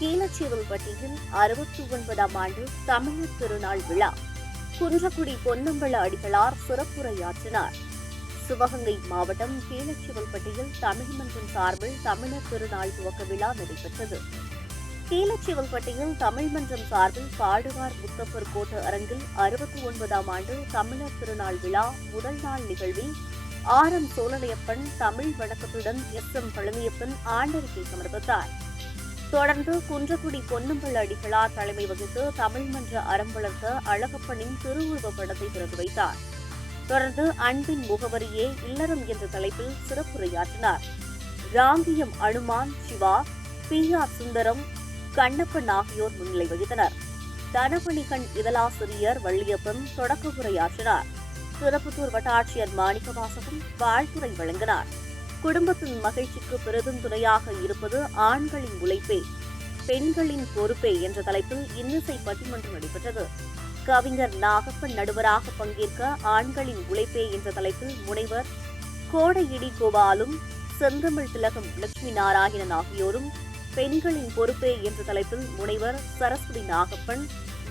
கீழச்சிவம்பட்டியில் அறுபத்தி ஒன்பதாம் ஆண்டு தமிழர் திருநாள் விழா. குன்றக்குடி பொன்னம்பல அடிகளார் சிறப்புரையாற்றினார். சிவகங்கை மாவட்டம் கீழச்சிவல்பட்டியில் தமிழ் மன்றம் சார்பில் தமிழர் திருநாள் துவக்க விழா நடைபெற்றது. கீழச்சிவல்பட்டியில் தமிழ் மன்றம் சார்பில் காடுவார் முத்தப்பர் கோட்ட அரங்கில் அறுபத்தி ஒன்பதாம் ஆண்டு தமிழர் திருநாள் விழா முதல் நாள் நிகழ்வில் ஆர் எம் சோழனையப்பன் தமிழ் வணக்கத்துடன் எஸ் எம் பழனியப்பன் ஆண்டறிக்கை சமர்ப்பித்தார். தொடர்ந்து குன்றக்குடி பொன்னம்பல அடிகளார் தலைமை வகித்து தமிழ் மன்ற அறம் வளர்த்த அழகப்பனின் திருவுருவப் படத்தை திறந்து வைத்தார். தொடர்ந்து அன்பின் முகவரியே இல்லறம் என்ற தலைப்பில் சிறப்புரையாற்றினார். ராங்கியம் அனுமான் சிவா பி ஆர் சுந்தரம் கண்ணப்பன் ஆகியோர் முன்னிலை வகித்தனர். தனபணிகண் இதழாசிரியர் வள்ளியப்பன் தொடக்க உரையாற்றினார். திருப்பத்தூர் வட்டாட்சியர் மாணிக்கவாசகம் வாழ்த்துரை வழங்கினார். குடும்பத்தின் மகிழ்ச்சிக்கு பெரிதும் துணையாக இருப்பது ஆண்களின் உழைப்பே பெண்களின் பொறுப்பே என்ற தலைப்பில் இன்னிசை பட்டிமன்றம் நடைபெற்றது. கவிஞர் நாகப்பன் நடுவராக பங்கேற்க ஆண்களின் உழைப்பே என்ற தலைப்பில் முனைவர் கோடையிடி கோபாலும் செந்தமிழ் திலகம் லட்சுமி நாராயணன் ஆகியோரும் பெண்களின் பொறுப்பே என்ற தலைப்பில் முனைவர் சரஸ்வதி நாகப்பன்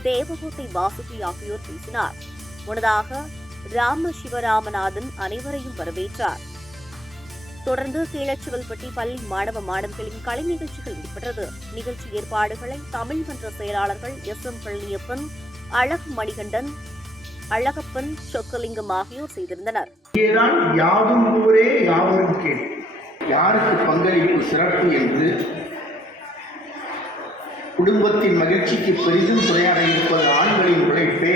தேவகோட்டை வாசுகி ஆகியோர் பேசினார். முன்னதாக ராம சிவராமநாதன் அனைவரையும் வரவேற்றார். தொடர்ந்து கீழச்சிவல்பட்டி பள்ளி மாணவ மாணவிகளின் கலை நிகழ்ச்சிகள் நடைபெற்றது. நிகழ்ச்சி ஏற்பாடுகளை தமிழ் மன்ற செயலாளர்கள் எஸ். எம். பழனியப்பன் அழகு மணிகண்டன் அழகப்பன் சொக்கலிங்கம் ஆகியோர் செய்திருந்தனர். யாதும் ஊரே யாவரும் கேள். யாருக்கு பங்களிப்பு சிறப்பு என்று? குடும்பத்தின் மகிழ்ச்சிக்கு பெரிதும் துறையாக இருப்பது ஆண்களின் உழைப்பே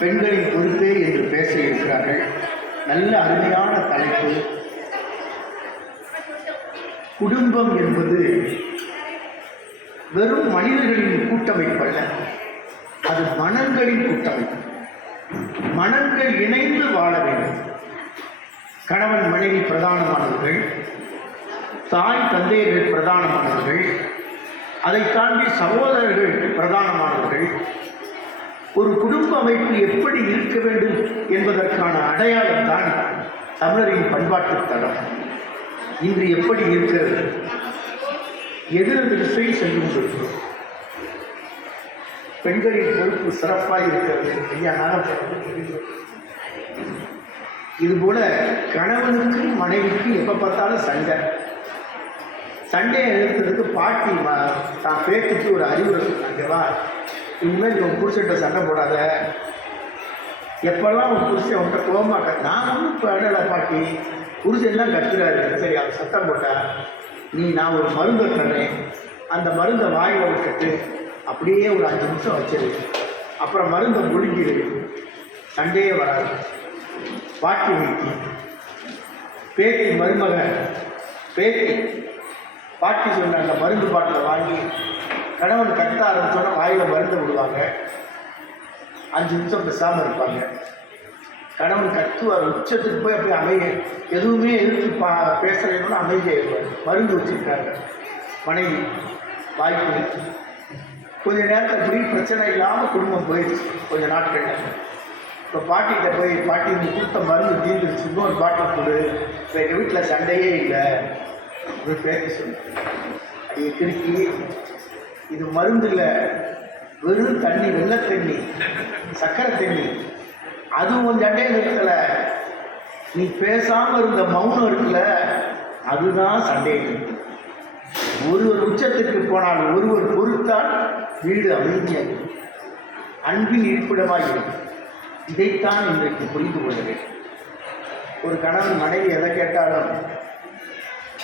பெண்களின் பொறுப்பே என்று பேச இருக்கிறார்கள். நல்ல அருமையான தலைப்பு. குடும்பம் என்பது வெறும் மனிதர்களின் கூட்டமைப்பல்ல அது மனங்களின் கூட்டமைப்பு. மனங்கள் இணைந்து வாழ வேண்டும். கணவன் மனைவி பிரதானமானவர்கள் தாய் தந்தையர்கள் பிரதானமானவர்கள் அதை தாண்டி சகோதரர்கள் பிரதானமானவர்கள். ஒரு குடும்ப அமைப்பு எப்படி இருக்க வேண்டும் என்பதற்கான அடையாளம் தான் தமிழரின் பண்பாட்டு தளம். இன்று எப்படி இருக்கிறது? எதிர் திசையில் சென்று கொண்டிருக்கிறோம் பெண்களின் பொறுப்பு சிறப்பாக இருக்கிறது ஐயா நாகப்பட்டினம் இது போல கணவனுக்கும் மனைவிக்கும் எப்போ பார்த்தாலும் சண்டை. சண்டையை எழுத்துறதுக்கு பாட்டி தான் பேத்திக்கு ஒரு அறிவுரை சொன்னாங்கவா இனிமேல் உன் புருஷன்ட்ட சண்டை போடாத. எப்பெல்லாம் உன் புருஷன் உன்கிட்ட போக மாட்டேன் நான் ஒன்றும் பண்ணலை பாட்டி. புருஷன் தான் கத்துறாரு. சரி அவர் சத்தம் போட்டா நீ நான் ஒரு மருந்தை தர்றேன் அந்த மருந்தை வாயில் விட்டுட்டு அப்படியே ஒரு அஞ்சு நிமிஷம் வச்சிரு. அப்புறம் மருந்தை முழுங்கிடு சண்டையே வராது. பாட்டி வீட்டி பேத்தி மருமக பேத்தி. பாட்டி சொன்ன அந்த மருந்து பாட்டில் வாங்கி கணவன் கத்த ஆரம்பித்தோன்னா வாயில் மருந்து விடுவாங்க. அஞ்சு நிமிஷம் பேசாமல் இருப்பாங்க. கணவன் கத்துவார் உச்சத்துக்கு போய் அப்படியே அமைய எதுவுமே எதிர்த்து பா பேசுறதுன்னு அமைதியாகிடுவார் மருந்து வச்சுருக்காங்க மனைவி வாய்ப்பு கொஞ்ச நேரத்தில் அப்படி பிரச்சனை இல்லாமல் குடும்பம் போயிடுச்சு. கொஞ்ச நாட்கள் இப்போ பாட்டிகிட்ட போய் பாட்டி இந்த கொடுத்த மருந்து தீர்ந்துருச்சு இன்னொரு பாட்டில் கொடு. இப்போ எங்கள் வீட்டில் சண்டையே இல்லை. அப்படின்னு பேச சொல்லு அடியை திருக்கி இது மருந்து இல்லை. வெறும் தண்ணி வெள்ளை தண்ணி சக்கரை தண்ணி. அதுவும் உன் சண்டையை நிறுத்தலை. நீ பேசாமல் இருந்த மௌனம் இருக்குல்ல அதுதான் சண்டை ஒருவர் உச்சத்திற்கு போனால் ஒருவர் பொறுத்தால் வீடு அமைதியாக அன்பின் இருப்பிடமாகும் இதைத்தான் இன்றைக்கு புரிந்து கொள்ள வேண்டும். ஒரு கணவன் மனைவி எதை கேட்டாலும்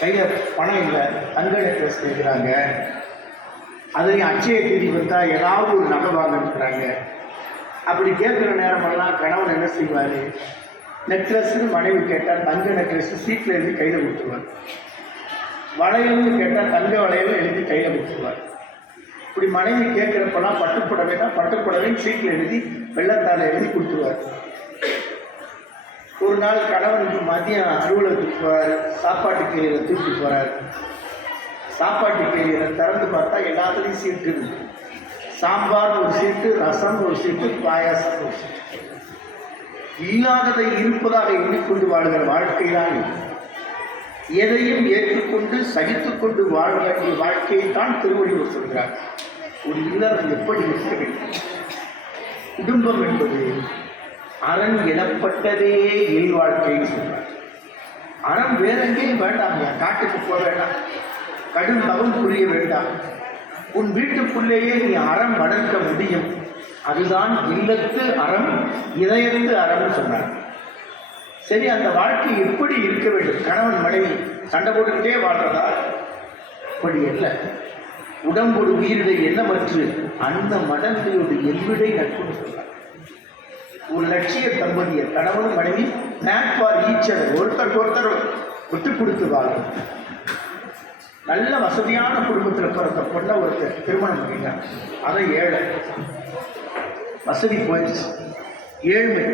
கையில் பணம் இல்லை தங்க நெக்லஸ் கேட்குறாங்க அதுலேயும் அச்சய தேதி வந்தால் ஏதாவது ஒரு நகை வாங்கிக்கிறாங்க அப்படி கேட்குற நேரமெல்லாம் கணவன் என்ன செய்வார்? நெக்லஸ்ன்னு மனைவி கேட்டால் தங்க நெக்லஸ் சீட்டில் எழுதி கையில் கொடுத்துருவார். வளையல்னு கேட்டால் தங்க வளையல் எழுதி கையில் கொடுத்துருவார். இப்படி மனைவி கேட்குறப்பெல்லாம் பட்டுப்புடவைனா பட்டுப்புடவைன்னு சீட்டில் எழுதி வெள்ளத்தால் எழுதி கொடுத்துருவார். ஒரு நாள் கணவனுக்கு மதியம் அலுவலகத்துக்கு போகிறார் சாப்பாட்டு கேரியரை தூக்கி போகிறார் சாப்பாட்டு கேரியரை திறந்து பார்த்தா எல்லாத்துலேயும் சீட்டு இருக்குது சாம்பார் ஒரு சீட்டு ரசம் ஒரு சீட்டு பாயாசம் ஒரு சீட்டு. இல்லாததை இருப்பதாக எண்ணிக்கொண்டு வாழ்கிற வாழ்க்கை தான் எதையும் ஏற்றுக்கொண்டு சகித்துக்கொண்டு வாழ வேண்டிய வாழ்க்கையை தான் திருவள்ளுவர் சொல்கிறார். ஒரு இல்லறம் எப்படி இருக்க வேண்டும்? குடும்பம் என்பது அரண் எனப்பட்டதே இல்வாழ்க்கைன்னு சொல்றார். அறம் வேற எங்கேயும் வேண்டாம் காட்டுக்கு போக வேண்டாம். கடும் தவம் புரிய வேண்டாம். உன் வீட்டுக்குள்ளேயே நீ அறம் வளர்க்க முடியும். அதுதான் இல்லத்து அறம் இதயத்து அறம் சொன்னார். சரி அந்த வாழ்க்கை எப்படி இருக்க வேண்டும். கணவன் மனைவி சண்டை போட்டுக்கிட்டே வாழ்றதா? அப்படி அல்ல. உடம்போடு உயிரிடை எண்ணமற்று அந்த மடந்தையோடு எல்விடை நட்புன்னு சொல்றார் ஒரு லட்சிய தம்பதியை கணவன் மனைவி மேட்பார் ஈச்சர் ஒருத்தருக்கு ஒருத்தர் விட்டு கொடுத்து வாழும். நல்ல வசதியான குடும்பத்தில் பிறந்த பொண்ணை ஒருத்தர் திருமணம் பண்ணிட்டான் அதை ஏழை. வசதி போயிடுச்சு. ஏழ்மை.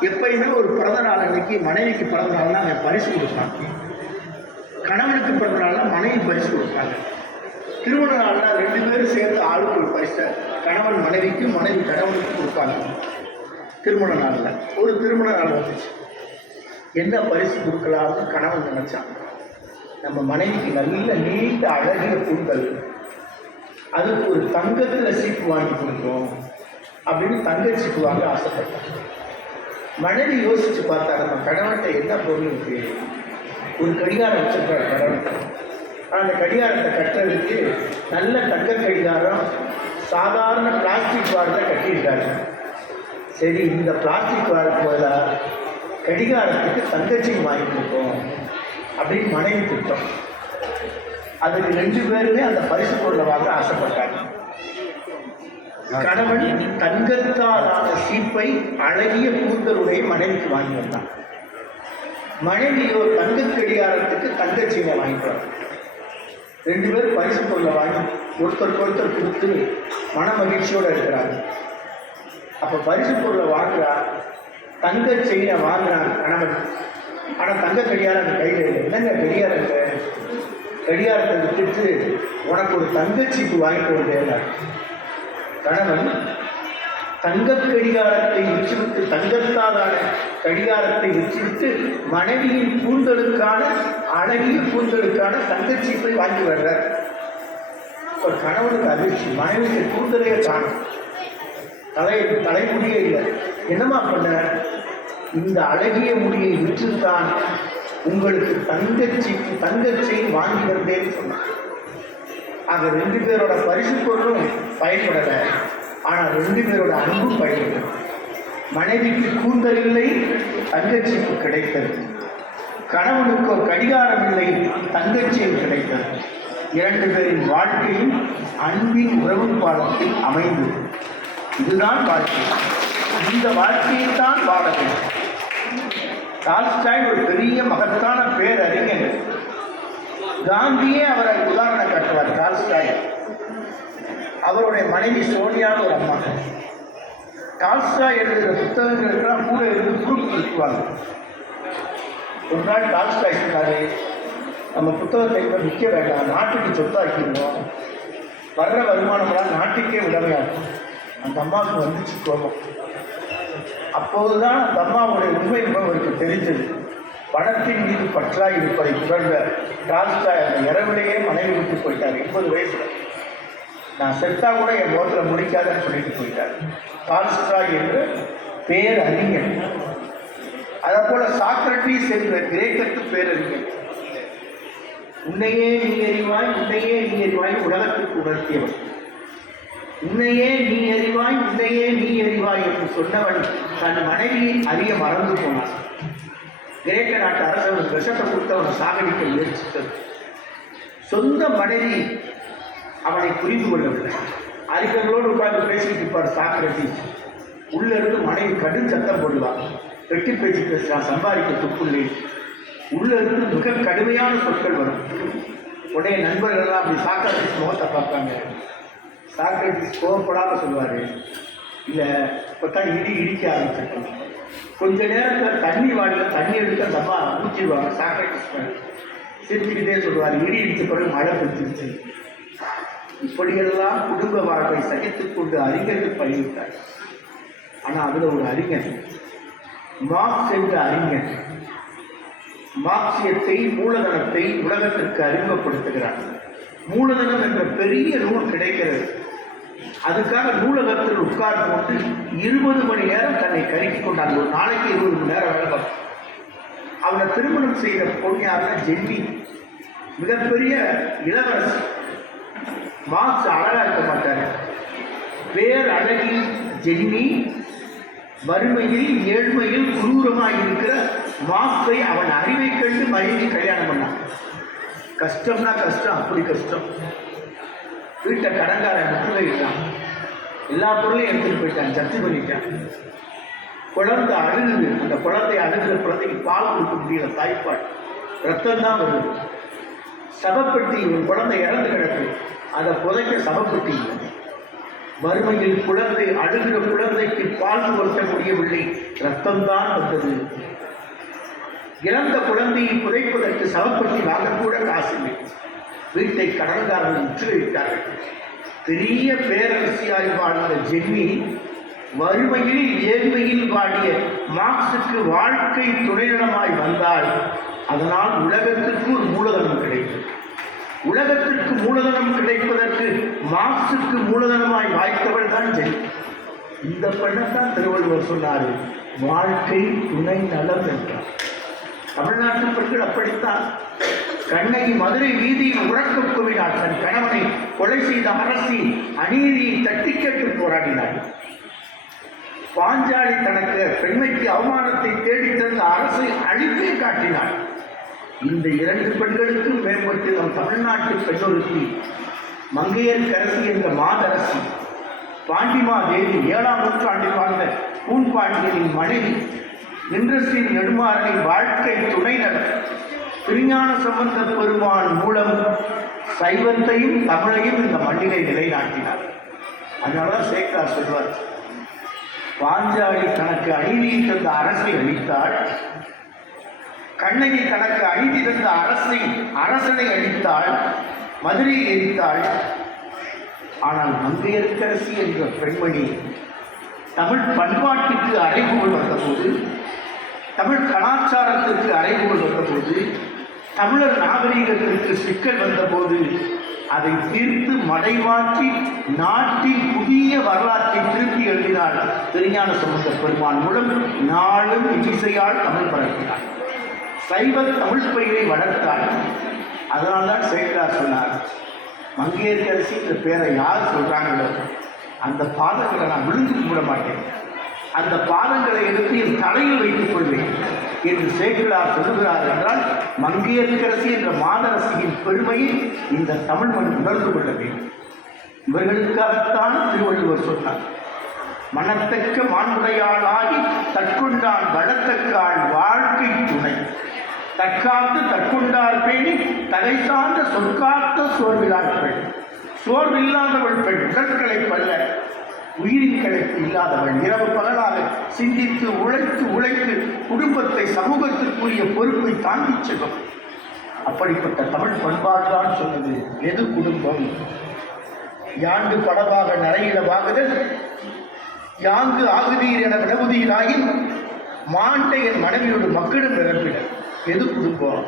எப்பயுமே ஒரு பிறந்த நாள் அன்னைக்கு மனைவிக்கு பிறந்த நாள்னா அவன் பரிசு கொடுப்பான் கணவனுக்கு பிறந்த நாள்னா மனைவி பரிசு கொடுப்பாங்க. திருமண நாள்னா ரெண்டு பேரும் சேர்ந்து ஆளுக்கு ஒரு பரிசை. கணவன் மனைவிக்கு மனைவி கணவனுக்கு கொடுப்பாங்க. திருமண நாளில். ஒரு திருமண நாள் வந்துச்சு. என்ன பரிசு கொடுக்கலாம்னு கணவன் நினைச்சான் நம்ம மனைவிக்கு நல்ல நீண்ட அழகிய புண்கள் அதுக்கு ஒரு தங்கத்தில் சீப்பு வாங்கி கொடுக்கணும் அப்படின்னு தங்க சீப்பு வாங்க ஆசைப்பட்டேன் மனைவி யோசிச்சு பார்த்தா நம்ம கணவன்கிட்ட என்ன பொருள் இருக்கு? ஒரு கடிகாரம் வச்சிருக்காரு கணவன் அந்த கடிகாரத்தை கட்டுறதுக்கு நல்ல தங்க கடிகாரம் சாதாரண பிளாஸ்டிக் வாரில் கட்டியிருக்காரு. சரி இந்த பிளாஸ்டிக் வாருக்கு பதிலாக கடிகாரத்துக்கு தங்கச்சி வாங்கி கொடுப்போம். அப்படின்னு மனைவி திட்டம். அதுக்கு ரெண்டு பேருமே அந்த பரிசு பொருளை வாங்க ஆசைப்பட்டாங்க. கணவன் தங்கத்தாலான சீப்பை அழகிய கூந்தலுடைய மனைவிக்கு வாங்கி வந்தான். மனைவி ஒரு கடிகாரத்துக்கு தங்கச்சீனை வாங்கிக்கிறார் ரெண்டு பேரும் பரிசு பொருளை வாங்கி ஒருத்தருக்கு ஒருத்தர் கொடுத்து மன மகிழ்ச்சியோடு இருக்கிறாங்க. அப்போ பரிசு பொருளை வாங்குறா தங்க செயினை வாங்குறான் கணவன். ஆனால் தங்க கடிகாரம் அந்த கையில் இல்லை. என்னங்க கடிகாரம் இல்லை கடிகாரத்தை விட்டுட்டு உனக்கு ஒரு தங்கச்சீப்பு வாங்கி கொடுத்தேன் கணவன் தங்க கடிகாரத்தை விற்றுவிட்டு தங்கத்தாலான கடிகாரத்தை விற்றுவிட்டு மனைவியின் கூந்தலுக்கான அழகிய கூந்தலுக்கான தங்கச்சீப்பை வாங்கி வர்றார். ஒரு கணவனுக்கு அதிர்ச்சி. மனைவிக்கு கூந்தலையே காணும். தலை தலைமுடியே இல்லை. என்னம்மா பண்ண? இந்த அழகிய முடியை விற்றுத்தான் உங்களுக்கு தங்கச்சி தங்கச்சை வாங்கி வந்தேன்னு சொன்னார். ஆக ரெண்டு பேரோட பரிசு பொருளும் பயன்படலை. ஆனால் ரெண்டு பேரோட அன்பும் பயன்படும் மனைவிக்கு கூந்தல் இல்லை தங்கச்சிக்கு கிடைத்தது. கணவனுக்கோ கடிகாரம் இல்லை தங்கச்சியும் கிடைத்தது. இரண்டு பேரின் வாழ்க்கையும் அன்பின் உறவு பாடத்தில் அமைந்தது. இதுதான் வாழ்க்கை. இந்த வாழ்க்கையைத்தான் வாழ வேண்டும். டால்ஸ்டாய் ஒரு பெரிய மகத்தான பேரறிஞர். காந்தியே அவரை உதாரணம் காட்டுவார் டால்ஸ்டாய். அவருடைய மனைவி சோனியான்னு ஒரு அம்மா. டால்ஸ்டாய் எழுதுகிற புத்தகங்களுக்கெல்லாம் கூட இருந்து குரூப் இருக்குவாங்க ஒரு நாள் டால்ஸ்டாய் சொன்னாரு நம்ம புத்தகத்தை இப்போ விற்க வேண்டாம் நாட்டுக்கு சொத்தாக்கிடுவோம். வர்ற வருமானமெல்லாம் நாட்டுக்கே உதவியாகும் அந்த அம்மாவுக்கு வந்துச்சு கோபம். அப்போதுதான் தர்மாவுடைய உண்மை என்பவருக்கு அவருக்கு தெரிஞ்சது. பணத்தின் மீது பற்றாய் இருப்பதை புகழ்ந்த டால்ஸ்டாய் அந்த இரவிலேயே மனைவி விட்டு போயிட்டார். எண்பது வயசுல நான் செத்தா கூட என் முகத்தில் முடிக்காதன்னு சொல்லிட்டு போயிட்டார். டால்ஸ்டாய் என்று பேரறிஞர் அதே போல சாக்ரட்டிஸ் என்ற கிரேக்கத்து பேரறிஞர் உன்னையே நீ அறிவாய் உன்னையே நீ அறிவாய் உலகத்துக்கு உணர்த்தியவர். உன்னையே நீ அறிவாய் உன்னையே நீ அறிவாய் சொன்னவன் தன் மனைவியை அறிய மறந்து போனான். கிரேக்க நாட்டு அரசவன் விஷத்தை கொடுத்து அவனை சாகடிக்க முயற்சித்தது. சொந்த மனைவி அவனை புரிந்து கொள்ளவில்லை. அறிஞர்களோடு உட்கார்ந்து பேசிட்டு இருப்பார் சாக்ரட்டிஸ் உள்ள இருந்து மனைவி கடும் சத்தம் போடுவார் வெட்டி பேச்சு பேசுகிறான் சம்பாதிக்க துப்புள்ளே உள்ளே இருந்து மிக கடுமையான சொற்கள் வரும். உடைய நண்பர்கள் எல்லாம் அப்படி சாக்ரட்டிஸ் முகத்தை பார்ப்பாங்க. சாக்ரட்டிஸ் கோவப்படாமல் சொல்லுவார் இல்லை பார்த்தா இடி இடிக்க ஆரம்பிச்சிருக்காங்க. கொஞ்ச நேரத்தில் தண்ணி வாடியில் தண்ணி எடுத்து அந்த அம்மா ஊற்றிடுவாங்க சாக்ரிஃபைஸ் மேல. சிரிச்சுக்கிட்டே சொல்லுவார் இடி இடித்த பிறகு மழை பிடிச்சிருச்சு இப்படியெல்லாம் குடும்ப வாழ்வை சகித்து கொண்டு அறிஞர்கள் பண்ணிவிட்டார் ஆனால் அதில் ஒரு அறிஞர் மார்க்ஸ் என்ற அறிஞர் மார்க்சியத்தை மூலதனத்தை உலகத்திற்கு அறிமுகப்படுத்துகிறார். மூலதனம் என்ற பெரிய நூல் கிடைக்கிறது. அதுக்காக நூலகத்தில் உட்கார்ந்து போட்டு இருபது மணி நேரம் தன்னை கருக்கி கொண்டாங்க ஒரு நாளைக்கு இருபது மணி நேரம் வேலை பார்த்து அவனை திருமணம் செய்த பொண்ணு யாருன்னா ஜென்னி. மிகப்பெரிய இளவரசி. மார்க்ஸ் அழகா இருக்க மாட்டார். பேர் அழகில் ஜென்னி. வறுமையில் ஏழ்மையில் குரூரமாக இருக்கிற மார்க்ஸை அவன் அறிவை கண்டு மயங்கி கல்யாணம் பண்ணான். கஷ்டம்னா கஷ்டம் அப்படி கஷ்டம். வீட்டை கடங்காரன் முற்றுகையிட்டான் எல்லா பொருளையும் எடுத்துகிட்டு போயிட்டான் ஜப்தி பண்ணிட்டான். குழந்தை அழுகுது. அந்த குழந்தை அழுகிற குழந்தைக்கு பால் கொடுக்க முடியல தாய்ப்பால். ரத்தம் தான் வருது. சவப்பெட்டி ஒரு குழந்தை இறந்து கிடக்கு. அதை புதைக்க சவப்பெட்டி இல்லை. வறுமையில் குழந்தை அழுகிற குழந்தைக்கு பால் கொடுக்க முடியவில்லை. ரத்தம் தான் வந்தது. இறந்த குழந்தையை புதைப்பதற்கு சவப்பெட்டி வாங்கக்கூட காசு இல்லை. வீட்டை கடன்காரர்கள் முற்றுகையிட்டார்கள். பெரிய பேரரசியாய் வாழ்ந்த ஜெம்மி வறுமையில் ஏழ்மையில் வாடிய மார்க்சுக்கு வாழ்க்கை துணையிடமாய் வந்தால் அதனால் உலகத்திற்கு ஒரு மூலதனம் கிடைத்தது. உலகத்திற்கு மூலதனம் கிடைப்பதற்கு மார்க்சுக்கு மூலதனமாய் வாய்த்தவள் தான் ஜென்னி இந்த பெண்ணைத்தான் திருவள்ளுவர் சொன்னார் வாழ்க்கை துணை நலம் என்றார். தமிழ்நாட்டு பெண்கள் அப்படித்தான். கண்ணகி மதுரை வீதியில் உறக்கம் குவினார் தன் கணவனை கொலை செய்த அரசி அநீதியை தட்டி கேட்டு போராடினார் பாஞ்சாலி தனக்கு பெண்மைக்கு அவமானத்தை தேடித்தந்த அரசை அழித்தே காட்டினார் இந்த இரண்டு பெண்களுக்கும் மேம்பட்டு நம் தமிழ்நாட்டு பெண்ணொருத்தி மங்கையர்கரசி என்ற மாதரசி பாண்டிமா தேவி ஏழாம் நூற்றாண்டில் வாழ்ந்த பூன்பாண்டியனின் மனைவி நின்றஸ்ரீ நெடுமாறனின் வாழ்க்கை துணைநர் திருஞான சம்பந்த பெருமான் மூலம் சைவத்தையும் தமிழையும் இந்த மண்ணிலை நிலைநாட்டினார். அதனால சேக்கரார் சொல்வார் பாஞ்சாலி தனக்கு அநீதி தந்த அரசை அளித்தாள் கண்ணகி தனக்கு அநீதி தந்த அரசை அரசனை அளித்தாள் மதுரையை எரித்தாள் ஆனால் மங்கையர்க்கரசி என்ற பெண்மணி தமிழ் பண்பாட்டுக்கு அறைகூவல் வந்தபோது தமிழ் கலாச்சாரத்திற்கு அறைகூவல் வந்தபோது தமிழர் நாகரீகத்திற்கு சிக்கல் வந்தபோது அதை தீர்த்து மடைமாற்றி நாட்டின் புதிய வரலாற்றை திருப்பி எழுதினார் திருஞான சம்பந்த பெருமான் மூலம் நாளும் இசையால் தமிழ் பரப்பினார். சைவ தமிழ் பயிரை வளர்த்தார். அதனால்தான் சேகரார் சொன்னார் மங்கையர்கரசின்ற பேரை யார் சொல்கிறாங்களோ அந்த பாதங்களை நான் விழுந்து கும்பிட மாட்டேன். அந்த பாதங்களை எடுத்து என் தலையில் வைத்துக் கொள்வேன் என்று சேக்கிழார் சொல்லுகிறார் என்றால் மங்கையரசி என்ற மாதரசியின் பெருமையை இந்த தமிழ் மண் உணர்ந்து கொள்ள வேண்டும். இவர்களுக்காகத்தான் திருவள்ளுவர் சொன்னார். மனத்தக்க மாண்புடையாளாகி தற்கொண்டான் வளத்தக்காள் வாழ்க்கை துணை. தற்காத்து தற்கொண்டார் பேணி தலை சார்ந்த சொற்காத்த சோர்விலார் பெண். சோர்வில்லாதவள் பெண் உடற்களை பல்ல. உயிரின் களைப்பு இல்லாதவள் இரவு பகலாக சிந்தித்து உழைத்து உழைத்து குடும்பத்தை சமூகத்திற்குரிய பொறுப்பை தாங்கிச் செல்லும். அப்படிப்பட்ட தமிழ் பண்பாடுதான் சொன்னது எது குடும்பம்? யாண்டு படவாக நரையில வாகுதல் யாங்கு ஆகுதீர் என வினவுதீராயின் மாண்டை என் மனைவியோடு மக்களும் நிரப்பினர் எது குடும்பம்?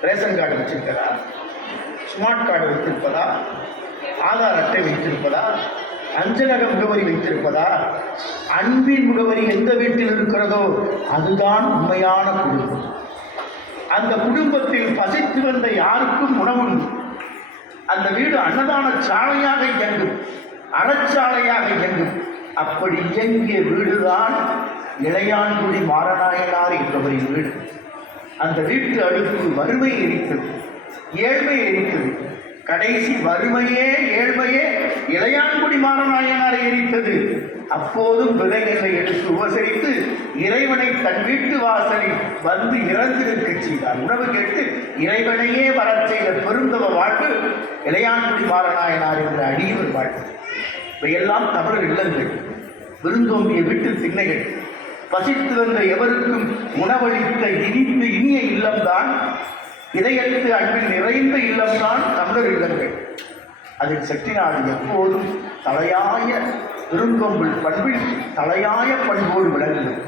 ரேஷன் கார்டு வச்சிருக்கிறா ஸ்மார்ட் கார்டு வைத்திருப்பதா? ஆதார் அட்டை வைத்திருப்பதா? அஞ்சலக முகவரி வைத்திருப்பதா? அன்பின் முகவரி எந்த வீட்டில் இருக்கிறதோ அதுதான் உண்மையான குடும்பம். அந்த குடும்பத்தில் பசித்து வந்த யாருக்கும் உணவுண்டு அந்த வீடு அன்னதான சாலையாக இயங்கும் அறச்சாலையாக இயங்கும். அப்படி இயங்கிய வீடுதான் இளையான்குடி மாரநாயனார் என்பவரின் வீடு. அந்த வீட்டு அடுப்பு வறுமை எரித்தது ஏழ்மை எரித்தது. கடைசி வறுமையே ஏழ்மையே இளையான்குடி மாறநாயனாரை எரித்தது அப்போதும் விதைகளை எடுத்து உபசரித்து இறைவனை தன் வீட்டு வாசலில் வந்து இறந்திருக்க செய்தார். உணவு கேட்டு இறைவனையே வரச் செய்த பெருந்தவ வாழ்வு இளையான்குடி மாறநாயனார் என்ற அடியவர் வாழ்வு. இவையெல்லாம் தமிழர் இல்லங்கள். விருந்தோம்பிய வீட்டு திண்ணைகள். பசித்து வந்த எவருக்கும் உணவளித்த இனித்து இனிய இல்லம்தான் இதயத்து அன்பில் நிறைந்த இல்லம்தான் தமிழர் இல்லங்கள். அதில் செட்டிநாடு எப்போதும் தலையாய விருந்தோம்பல் பண்பில் தலையாய பண்போடு விளங்கும்.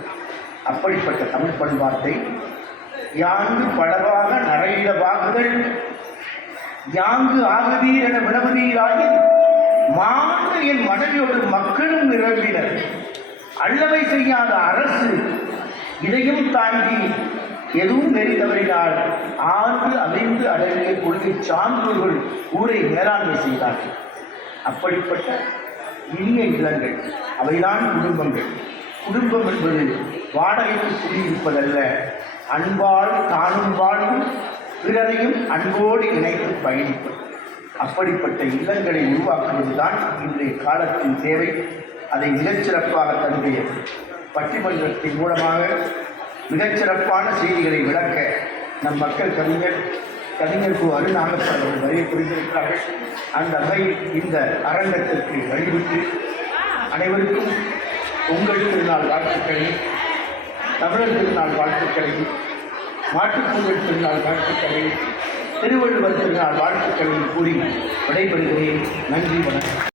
அப்படிப்பட்ட தமிழ் பண்பாட்டை யாங்கு பலவாக நரையில வாக்குகள் யாங்கு ஆகுதீர் என வினவுதீராயின் மாண்டு என் மனைவியோடு மக்களும் நிரம்பினர். அல்லவை செய்யாத அரசு இதையும் தாண்டி எதுவும் நெறி தவறினால் ஆண்டு அமைந்து அடங்கிய கொள்கை சான்றோர்கள் ஊரை மேலாண்மை செய்தார்கள். அப்படிப்பட்ட இனிய இல்லங்கள் அவைதான் குடும்பங்கள். குடும்பம் என்பது வாடகைக்கு குடியிருப்பதல்ல அன்பால் தானும் வாழ்வும் பிறரையும் அன்போடு இணைத்து பயணிப்பது. அப்படிப்பட்ட இல்லங்களை உருவாக்குவதுதான் இன்றைய காலத்தின் தேவை. அதை மிகச்சிறப்பாக தன்னுடைய பட்டிமன்றத்தின் மூலமாக மிகச்சிறப்பான செய்திகளை விளக்க நம் மக்கள் கவிஞர் கவிஞர் கு அருணாகப்பன் அவர்கள் வரைய புரிந்திருக்கிறார்கள். அந்த வகையில் இந்த அரங்கத்திற்கு வழிவிட்டு அனைவருக்கும் பொங்கல் திருநாள் வாழ்த்துக்களையும் தமிழர் திருநாள் வாழ்த்துக்களையும் மாட்டுப்பொங்கல் திருநாள் வாழ்த்துக்களையும் திருவள்ளுவர் திருநாள் வாழ்த்துக்களையும் கூறி விடைபெறுகிறேன். நன்றி வணக்கம்.